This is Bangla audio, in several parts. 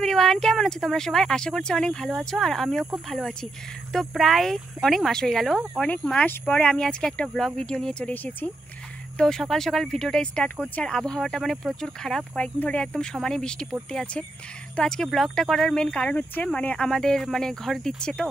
এভরিওয়ান, কেমন আছো তোমরা সবাই? আশা করছি অনেক ভালো আছো আর আমিও খুব ভালো আছি। তো প্রায় অনেক মাস হয়ে গেল, অনেক মাস পরে আমি আজকে একটা ব্লগ ভিডিও নিয়ে চলে এসেছি। তো সকাল সকাল ভিডিওটা স্টার্ট করছি আর আবহাওয়াটা মানে প্রচুর খারাপ, কয়েকদিন ধরে একদম সমানে বৃষ্টি পড়তে আছে। তো আজকে ব্লগটা করার মেন কারণ হচ্ছে মানে আমাদের মানে ঘর দিচ্ছে, তো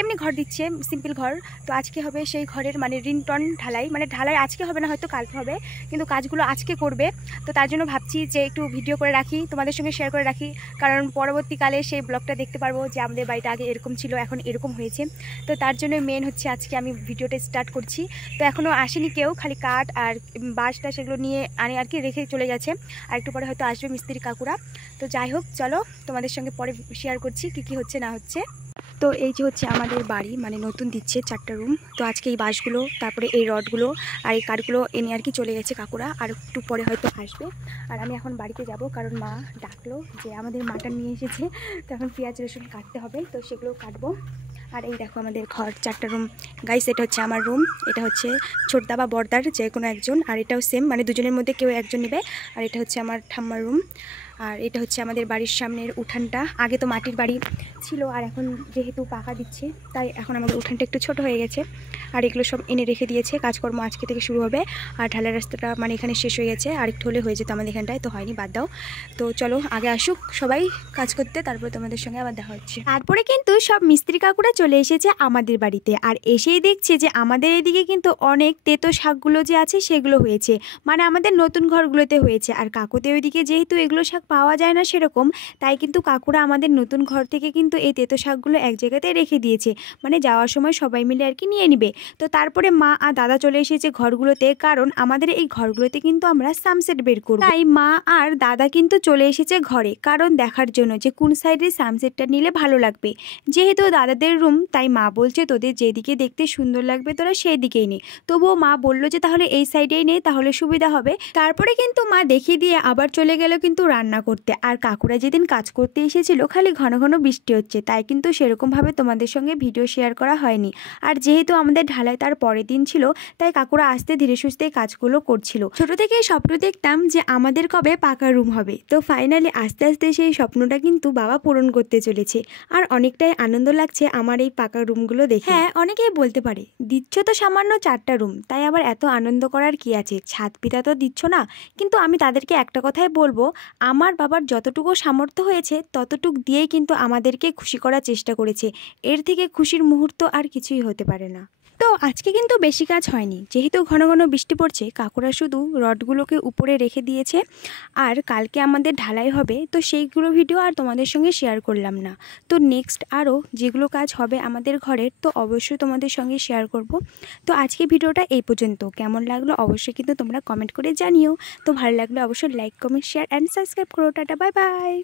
এমনি ঘর দিচ্ছে, সিম্পল ঘর। তো আজকে হবে সেই ঘরের মানে রিংটন ঢালাই, মানে ঢালাই আজকে হবে না, হয়তো কালকে হবে, কিন্তু কাজগুলো আজকে করবে। তো তার জন্য ভাবছি যে একটু ভিডিও করে রাখি, তোমাদের সঙ্গে শেয়ার করে রাখি, কারণ পরবর্তীকালে সেই ব্লগটা দেখতে পারবো যে আমাদের বাড়িটা আগে এরকম ছিল, এখন এরকম হয়েছে। তো তার জন্য মেন হচ্ছে আজকে আমি ভিডিওটা স্টার্ট করছি। তো এখনও আসেনি কেউ, খালি কাঠ আর বাঁশটা সেগুলো নিয়ে আনে আর কি, রেখে চলে গেছে। আর একটু পরে হয়তো আসবে মিস্ত্রি কাকুরা। তো যাই হোক, চলো তোমাদের সঙ্গে পরে শেয়ার করছি কি হচ্ছে না হচ্ছে। তো এই যে হচ্ছে আমাদের বাড়ি, মানে নতুন দিচ্ছে 4টা রুম। তো আজকে এই বাঁশগুলো, তারপরে এই রডগুলো আর এই কাঠগুলো এনে আর কি চলে গেছে কাকুরা, আর একটু পরে হয়তো আসবে। আর আমি এখন বাড়িতে যাব, কারণ মা ডাকলো যে আমাদের মাটন নিয়ে এসেছে, তো এখন পেঁয়াজ রসুন কাটতে হবে, তো সেগুলো কাটবো। আর এই দেখো আমাদের ঘর, 4টা রুম গাইস। এটা হচ্ছে আমার রুম, এটা হচ্ছে ছোটদা বা বড়দার যে কোনো একজন, আর এটাও সেম, মানে দুজনের মধ্যে কেউ একজন নেবে। আর এটা হচ্ছে আমার ঠাম্মার রুম। আর এটা হচ্ছে আমাদের বাড়ির সামনের উঠানটা। আগে তো মাটির বাড়ি ছিল, আর এখন যেহেতু পাকা দিচ্ছে তাই এখন আমাদের উঠানটা একটু ছোট হয়ে গেছে। আর এগুলো সব এনে রেখে দিয়েছে, কাজকর্ম আজকে থেকে শুরু হবে। আর ঢালাই রাস্তাটা মানে এখানে শেষ হয়ে গেছে, আর একটু হলে হয়ে যেত আমাদের এখানটায়, তো হয়নি, বাদ দাও। তো চলো আগে আসুক সবাই কাজ করতে, তারপরে তোমাদের সঙ্গে আবার দেখা হচ্ছে। তারপরে কিন্তু সব মিস্ত্রি কাকুরা চলে এসেছে আমাদের বাড়িতে, আর এসেই দেখছে যে আমাদের এদিকে কিন্তু অনেক তেতো শাকগুলো যে আছে সেগুলো হয়েছে, মানে আমাদের নতুন ঘরগুলোতে হয়েছে। আর কাকুতে ওইদিকে যেহেতু এগুলো শাক পাওয়া যায় না সেরকম, তাই কিন্তু কাকুরা আমাদের নতুন ঘর থেকে কিন্তু এই তেতো শাকগুলো এক জায়গাতে রেখে দিয়েছে, মানে যাওয়ার সময় সবাই মিলে আর কি নিয়ে নিবে। তো তারপরে মা আর দাদা চলে এসেছে ঘরগুলোতে, কারণ আমাদের এই ঘরগুলোতে কিন্তু আমরা সানসেট বের করব। তাই মা আর দাদা কিন্তু চলে এসেছে ঘরে, কারণ দেখার জন্য যে কোন সাইডে সানসেটটা নিলে ভালো লাগবে। যেহেতু দাদাদের রুম, তাই মা বলছে তোদের যেদিকে দেখতে সুন্দর লাগবে তোরা সেই দিকেই নে। তবুও মা বললো যে তাহলে এই সাইডেই নে, তাহলে সুবিধা হবে। তারপরে কিন্তু মা দেখিয়ে দিয়ে আবার চলে গেল কিন্তু রান্না করতে। আর কাকুরা যেদিন কাজ করতে এসেছিল খালি ঘন ঘন বৃষ্টি হচ্ছে, তাই কিন্তু সেরকমভাবে তোমাদের সঙ্গে ভিডিও শেয়ার করা হয়নি। আর যেহেতু আমাদের ঢালাই তার পরের দিন ছিল, তাই কাকুরা আস্তে ধীরে সুস্থে কাজগুলো করছিল। ছোট থেকে স্বপ্ন দেখতাম যে আমাদের কবে পাকা রুম হবে, তো ফাইনালি আস্তে আস্তে সেই স্বপ্নটা কিন্তু বাবা পূরণ করতে চলেছে। আর অনেকটাই আনন্দ লাগছে আমার এই পাকা রুমগুলো দেখে। হ্যাঁ, অনেকেই বলতে পারে দিচ্ছ তো সামান্য 4টা রুম, তাই আবার এত আনন্দ করার কি আছে, ছাদ পিতা তো দিচ্ছ না। কিন্তু আমি তাদেরকে একটা কথাই বলবো, আমার বাবার যতটুকু সামর্থ্য হয়েছে ততটুকু দিয়েই কিন্তু আমাদেরকে খুশি করার চেষ্টা করেছে। এর থেকে খুশির মুহূর্ত আর কিছুই হতে পারে না। তো আজকে কিন্তু বেশি কাজ হয়নি, যেহেতু ঘন ঘন বৃষ্টি পড়ছে। কাকুরা শুধু রডগুলোকে উপরে রেখে দিয়েছে, আর কালকে আমাদের ঢালাই হবে, তো সেইগুলো ভিডিও আর তোমাদের সঙ্গে শেয়ার করলাম না। তো নেক্সট আরও যেগুলো কাজ হবে আমাদের ঘরের, তো অবশ্যই তোমাদের সঙ্গে শেয়ার করব। তো আজকে ভিডিওটা এই পর্যন্ত, কেমন লাগলো অবশ্যই কিন্তু তোমরা কমেন্ট করে জানিও। তো ভালো লাগলে অবশ্যই like, comment, share and subscribe করো। Tata, bye by.